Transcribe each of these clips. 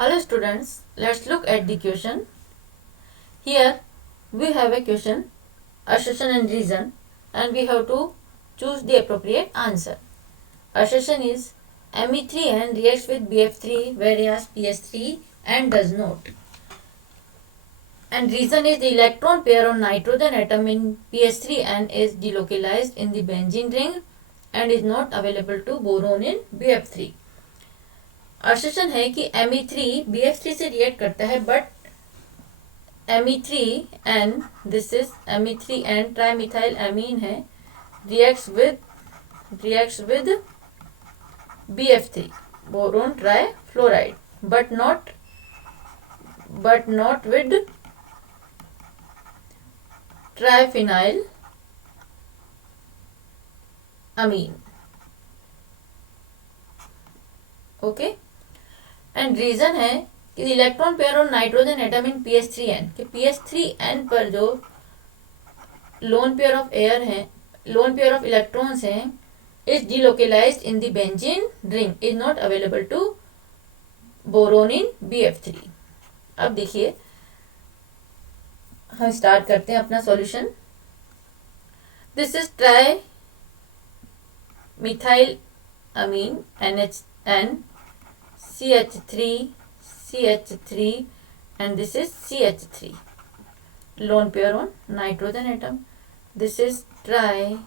Hello students, let's look at the question. Here we have a question, assertion and reason, and we have to choose the appropriate answer. Assertion is Me3N reacts with BF3 whereas PS3N does not. And reason is the electron pair on nitrogen atom in PS3N is delocalized in the benzene ring and is not available to boron in BF3. Assertion है कि Me3 BF3 से react करता है but Me3N this is Me3N trimethyl amine है reacts with BF3 boron trifluoride but not with triphenyl amine. Okay and reason है कि electron pair और nitrogen atom in PS3N कि PS3N पर जो लोन पेयर ऑफ एयर है, lone pair of electrons हैं, is delocalised in the benzene ring is not available to boron in BF3. अब देखिए हम स्टार्ट करते हैं अपना solution. This is trimethylamine NHN CH3 and this is CH3 lone pair on nitrogen atom. This is trimethyl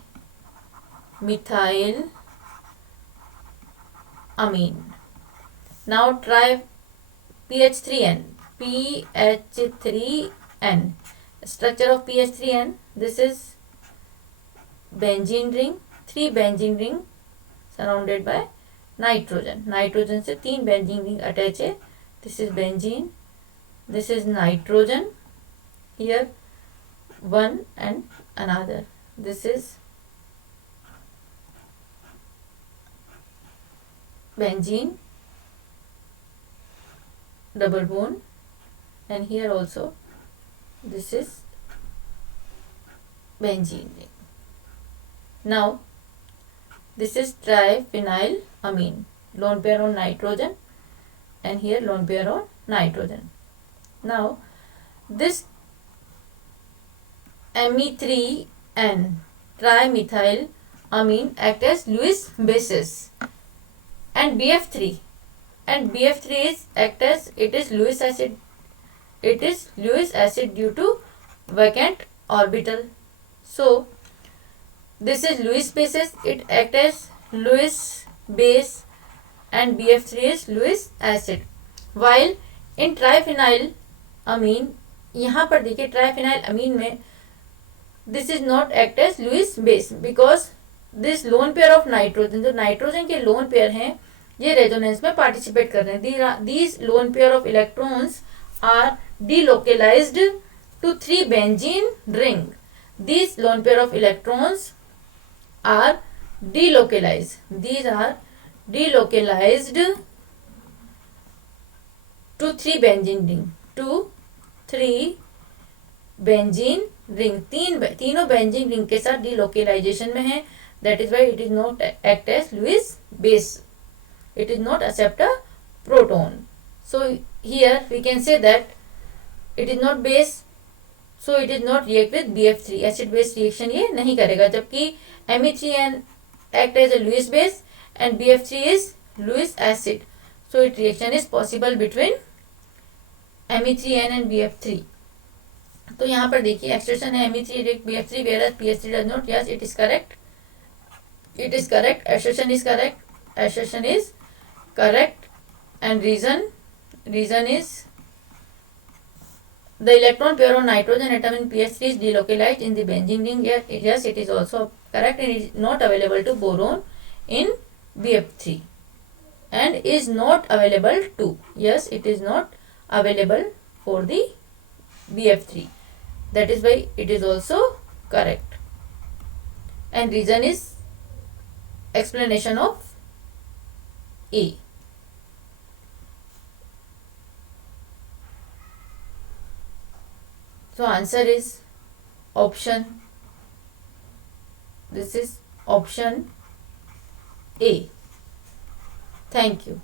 amine. Now try PH3N. Structure of PH3N. This is benzene ring, 3 benzene ring surrounded by nitrogen. Nitrogen से 3 benzene ring attach है. This is benzene, this is nitrogen, here one and another. This is benzene double bond and here also this is benzene ring. Now this is triphenyl amine, lone pair on nitrogen and here lone pair on nitrogen. Now this Me3N trimethyl amine act as Lewis bases and BF3 is act as it is Lewis acid. It is Lewis acid due to vacant orbital. So this is Lewis bases, it act as Lewis base and BF3 is Lewis acid. While in triphenyl amine, यहाँ पर देखिए triphenylamine में this is not act as Lewis base because this lone pair of nitrogen, जो nitrogen के lone pair हैं, ये resonance में participate कर रहे हैं. These lone pair of electrons are delocalized to 3 benzene ring. These lone pair of electrons are delocalized. These are delocalized to 3 benzene ring. To 3 benzene ring. तीनों benzene ring के साथ delocalization में है. That is why it is not act as Lewis base. It is not accept a proton. So here we can say that it is not base, so it is not react with BF3. acid base reaction ये नहीं करेगा, जबकि Me3N act as a Lewis base and BF3 is Lewis acid, so its reaction is possible between Me3N and BF3. तो यहाँ पर देखिए expression है Me3 react BF3 whereas PS3 does not. Yes, it is correct. It is correct. Assertion is correct. Assertion is correct. And reason is the electron pair on nitrogen atom in PS3 is delocalized in the benzene ring. Yes, it is also correct and it is not available to boron in BF3 and is not available to. Yes, it is not available for the BF3. That is why it is also correct. And reason is explanation of A. So answer is option. This is option A. Thank you.